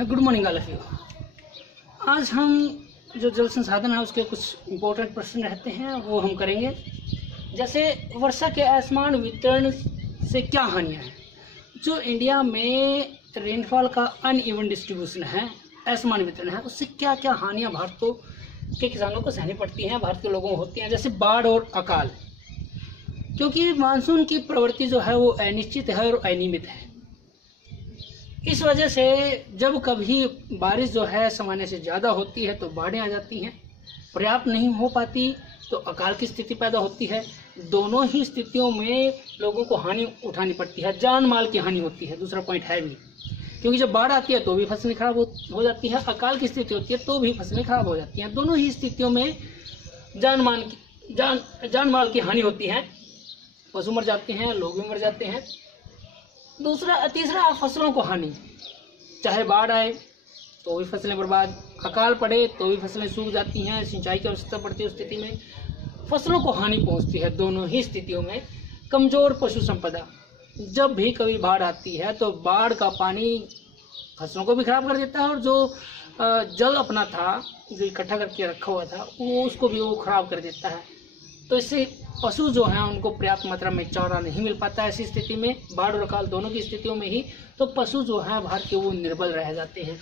Good morning all of you. आज हम जो जल संसाधन है उसके कुछ इम्पोर्टेंट प्रश्न रहते हैं वो हम करेंगे। जैसे वर्षा के असमान वितरण से क्या हानियां हैं। जो इंडिया में रेनफॉल का अनइवन डिस्ट्रीब्यूशन है, असमान वितरण है, उससे क्या क्या हानियां भारत के किसानों को सहनी पड़ती हैं, भारत के लोगों को होती हैं। जैसे बाढ़ और अकाल, क्योंकि मानसून की प्रवृत्ति जो है वो अनिश्चित है और अनियमित है। इस वजह से जब कभी बारिश जो है सामान्य से ज़्यादा होती है तो बाढ़ें आ जाती हैं, पर्याप्त नहीं हो पाती तो अकाल की स्थिति पैदा होती है। दोनों ही स्थितियों में लोगों को हानि उठानी पड़ती है, जान माल की हानि होती है। दूसरा पॉइंट है भी, क्योंकि जब बाढ़ आती है तो भी फसलें खराब हो जाती है, अकाल की स्थिति होती है तो भी फसलें खराब हो जाती हैं। दोनों ही स्थितियों में जान माल की हानि होती है, पशु मर जाते हैं, लोग भी मर जाते हैं। तीसरा फसलों को हानि, चाहे बाढ़ आए तो भी फसलें बर्बाद, अकाल पड़े तो भी फसलें सूख जाती हैं, सिंचाई की आवश्यकता पड़ती है, उस स्थिति में फसलों को हानि पहुंचती है। दोनों ही स्थितियों में कमजोर पशु संपदा, जब भी कभी बाढ़ आती है तो बाढ़ का पानी फसलों को भी खराब कर देता है और जो जल अपना था, जो इकट्ठा करके रखा हुआ था, वो उसको भी वो खराब कर देता है। तो इससे पशु जो हैं उनको पर्याप्त मात्रा में चारा नहीं मिल पाता है। ऐसी स्थिति में बाढ़ और अकाल दोनों की स्थितियों में ही तो पशु जो हैं भारत के वो निर्बल रह जाते हैं।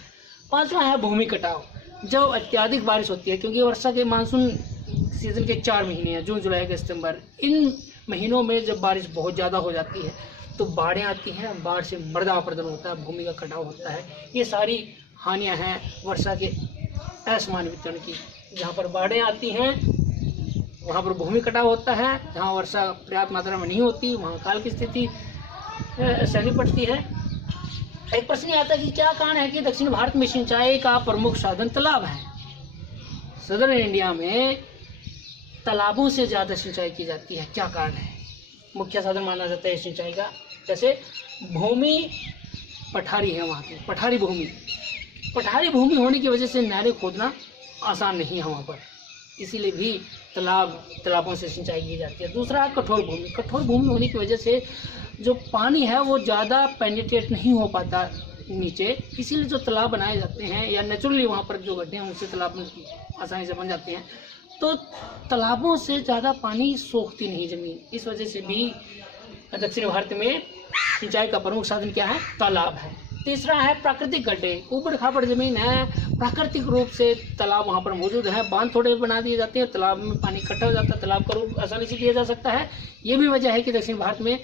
पांचवा है भूमि कटाव। जब अत्यधिक बारिश होती है, क्योंकि वर्षा के मानसून सीजन के 4 महीने हैं, जून जुलाई अगस्त सितंबर, इन महीनों में जब बारिश बहुत ज़्यादा हो जाती है तो बाढ़ें आती हैं, बाढ़ से मृदा अपरदन होता है, भूमि का कटाव होता है। ये सारी हानियाँ हैं वर्षा के असमान वितरण की। जहाँ पर बाढ़ें आती हैं वहाँ पर भूमि कटाव होता है, जहाँ वर्षा पर्याप्त मात्रा में नहीं होती वहाँ अकाल की स्थिति सहनी पड़ती है। एक प्रश्न आता है कि क्या कारण है कि दक्षिण भारत में सिंचाई का प्रमुख साधन तालाब है। सदर्न इंडिया में तालाबों से ज़्यादा सिंचाई की जाती है, क्या कारण है? मुख्य साधन माना जाता है सिंचाई का। जैसे भूमि पठारी है, वहाँ की पठारी भूमि होने की वजह से नहरें खोदना आसान नहीं है वहाँ पर, इसीलिए भी तालाबों से सिंचाई की जाती है। दूसरा कठोर भूमि होने की वजह से जो पानी है वो ज़्यादा पेनिट्रेट नहीं हो पाता नीचे, इसीलिए जो तालाब बनाए जाते हैं या नेचुरली वहाँ पर जो गड्ढे हैं उनसे तालाब आसानी से बन जाते हैं। तो तालाबों से ज़्यादा पानी सोखती नहीं ज़मीन, इस वजह से भी दक्षिण भारत में सिंचाई का प्रमुख साधन क्या है? तालाब है। तीसरा है प्राकृतिक गड्ढे। ऊबड़ खाबड़ जमीन है, प्राकृतिक रूप से तालाब वहाँ पर मौजूद है, बांध थोड़े बना दिए जाते हैं, तालाब में पानी इकट्ठा हो जाता है, तालाब का रूप आसानी से दिया जा सकता है। ये भी वजह है कि दक्षिण भारत में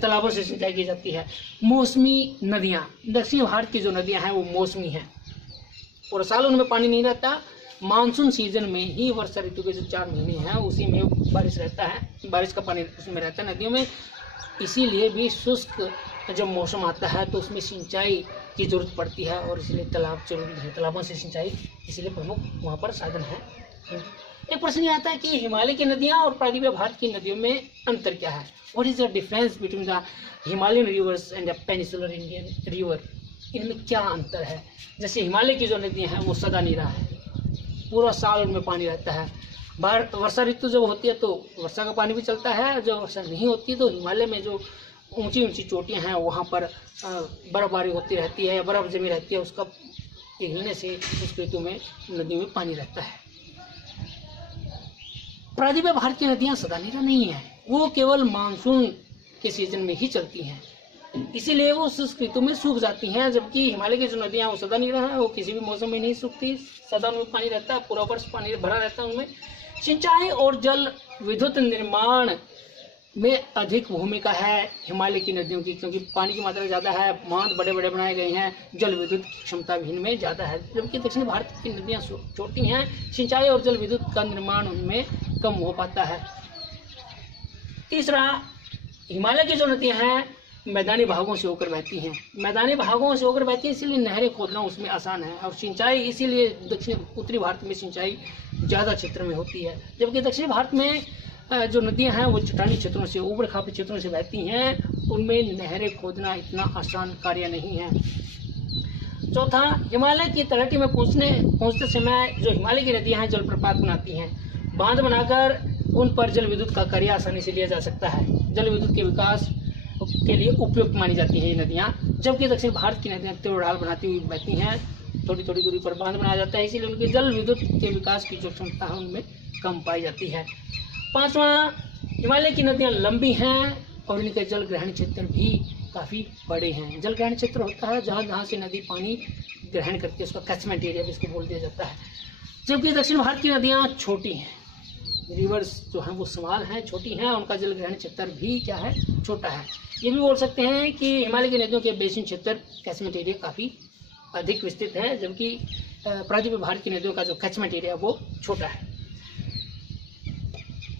तालाबों से सिंचाई की जाती है। मौसमी नदियाँ, दक्षिण भारत की जो नदियाँ हैं वो मौसमी हैं, पूरा साल उनमें पानी नहीं रहता। मानसून सीजन में ही वर्षा ऋतु के जो 4 महीने हैं उसी में बारिश रहता है, बारिश का पानी उसमें रहता है नदियों में। इसीलिए भी शुष्क जब मौसम आता है तो उसमें सिंचाई की जरूरत पड़ती है और इसलिए तालाब जरूरी है। तालाबों से सिंचाई इसलिए प्रमुख वहाँ पर साधन है। एक प्रश्न ये आता है कि हिमालय की नदियाँ और प्रायद्वीपीय भारत की नदियों में अंतर क्या है? What is the difference between the Himalayan reverse and the peninsular Indian river? इनमें क्या अंतर है? जैसे हिमालय की जो नदियाँ हैं वो सदा नीरा है, पूरा साल उनमें पानी रहता है। वर्षा ऋतु जब होती है तो वर्षा का पानी भी चलता है, जब वर्षा नहीं होती तो हिमालय में जो ऊंची चोटियां हैं वहाँ पर बर्फबारी होती रहती है या बर्फ जमी रहती है, उसका पिघलने से उस ऋतु में नदी में पानी रहता है। प्रायद्वीपीय भारत की नदियाँ सदा नीरा नहीं है, वो केवल मानसून के सीजन में ही चलती हैं, इसीलिए वो शुष्क ऋतु में सूख जाती हैं। जबकि हिमालय की जो नदियाँ वो सदा नीरा है, वो किसी भी मौसम में नहीं सूखती, सदा उनमें पानी रहता है, पूरा वर्ष पानी भरा रहता है उनमें। सिंचाई और जल विद्युत निर्माण में अधिक भूमिका है हिमालय की नदियों की, क्योंकि पानी की मात्रा ज़्यादा है, बांध बड़े बड़े बनाए गए हैं, जल विद्युत क्षमता भी इनमें ज़्यादा है। जबकि दक्षिण भारत की नदियाँ छोटी हैं, सिंचाई और जल विद्युत का निर्माण उनमें कम हो पाता है। तीसरा, हिमालय की जो नदियाँ हैं मैदानी भागों से होकर बहती हैं, इसीलिए नहरें खोदना उसमें आसान है और सिंचाई इसीलिए उत्तरी भारत में सिंचाई ज़्यादा क्षेत्र में होती है। जबकि दक्षिण भारत में जो नदियां हैं वो चट्टानी क्षेत्रों से, ऊबड़ खाबड़ क्षेत्रों से बहती हैं, उनमें नहरें खोदना इतना आसान कार्य नहीं है। चौथा, हिमालय की तलहटी में पहुंचते समय जो हिमालय की नदियां हैं जलप्रपात बनाती हैं, बांध बनाकर उन पर जल विद्युत का कार्य आसानी से लिया जा सकता है। जल विद्युत के विकास के लिए उपयुक्त मानी जाती हैं ये नदियाँ। जबकि दक्षिण भारत की नदियाँ तीव्र ढाल बनाती हुई बहती हैं, थोड़ी थोड़ी दूरी पर बांध बनाया जाता है, इसीलिए उनके जल विद्युत के विकास की जो क्षमता है उनमें कम पाई जाती है। पांचवा, हिमालय की नदियाँ लंबी हैं और इनके जल ग्रहण क्षेत्र भी काफ़ी बड़े हैं। जल ग्रहण क्षेत्र होता है जहाँ जहाँ से नदी पानी ग्रहण करती है, उसका कैचमेंट एरिया भी इसको बोल दिया जाता है। जबकि दक्षिण भारत की नदियाँ छोटी हैं, रिवर्स जो हैं वो स्मॉल हैं, छोटी हैं, उनका जल ग्रहण क्षेत्र भी क्या है, छोटा है। ये भी बोल सकते हैं कि हिमालय की नदियों के बेसिन क्षेत्र कैचमेंट एरिया काफ़ी अधिक विस्तृत है, जबकि प्रायद्वीप भारत की नदियों का जो कैचमेंट एरिया वो छोटा है।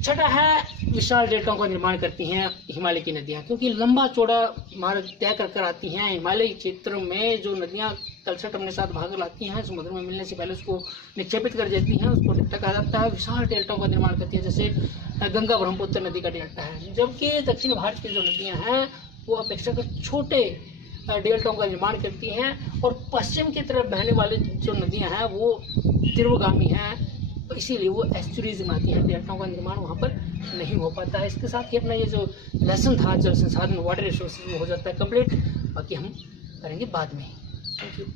छठा है, विशाल डेल्टाओं का निर्माण करती हैं हिमालय की नदियाँ, क्योंकि लंबा चौड़ा मार्ग तय कर आती हैं। हिमालयी क्षेत्र में जो नदियाँ तलछट अपने साथ भाग लाती हैं, समुद्र में मिलने से पहले उसको निक्षेपित कर देती हैं, उसको डेल्टा कहा जाता है। विशाल डेल्टाओं का निर्माण करती है, जैसे गंगा ब्रह्मपुत्र नदी का डेल्टा है। जबकि दक्षिण भारत की जो नदियाँ हैं वो अपेक्षाकृत छोटे डेल्टाओं का निर्माण करती हैं, और पश्चिम की तरफ बहने वाली जो नदियाँ हैं वो तीव्रगामी हैं, इसीलिए वो एस्चुरीज में आती हैं, डेल्टाओं का निर्माण वहाँ पर नहीं हो पाता है। इसके साथ ही अपना ये जो लेसन था जल संसाधन वाटर रिसोर्सेज वो हो जाता है कंप्लीट, बाकी हम करेंगे बाद में। Thank you.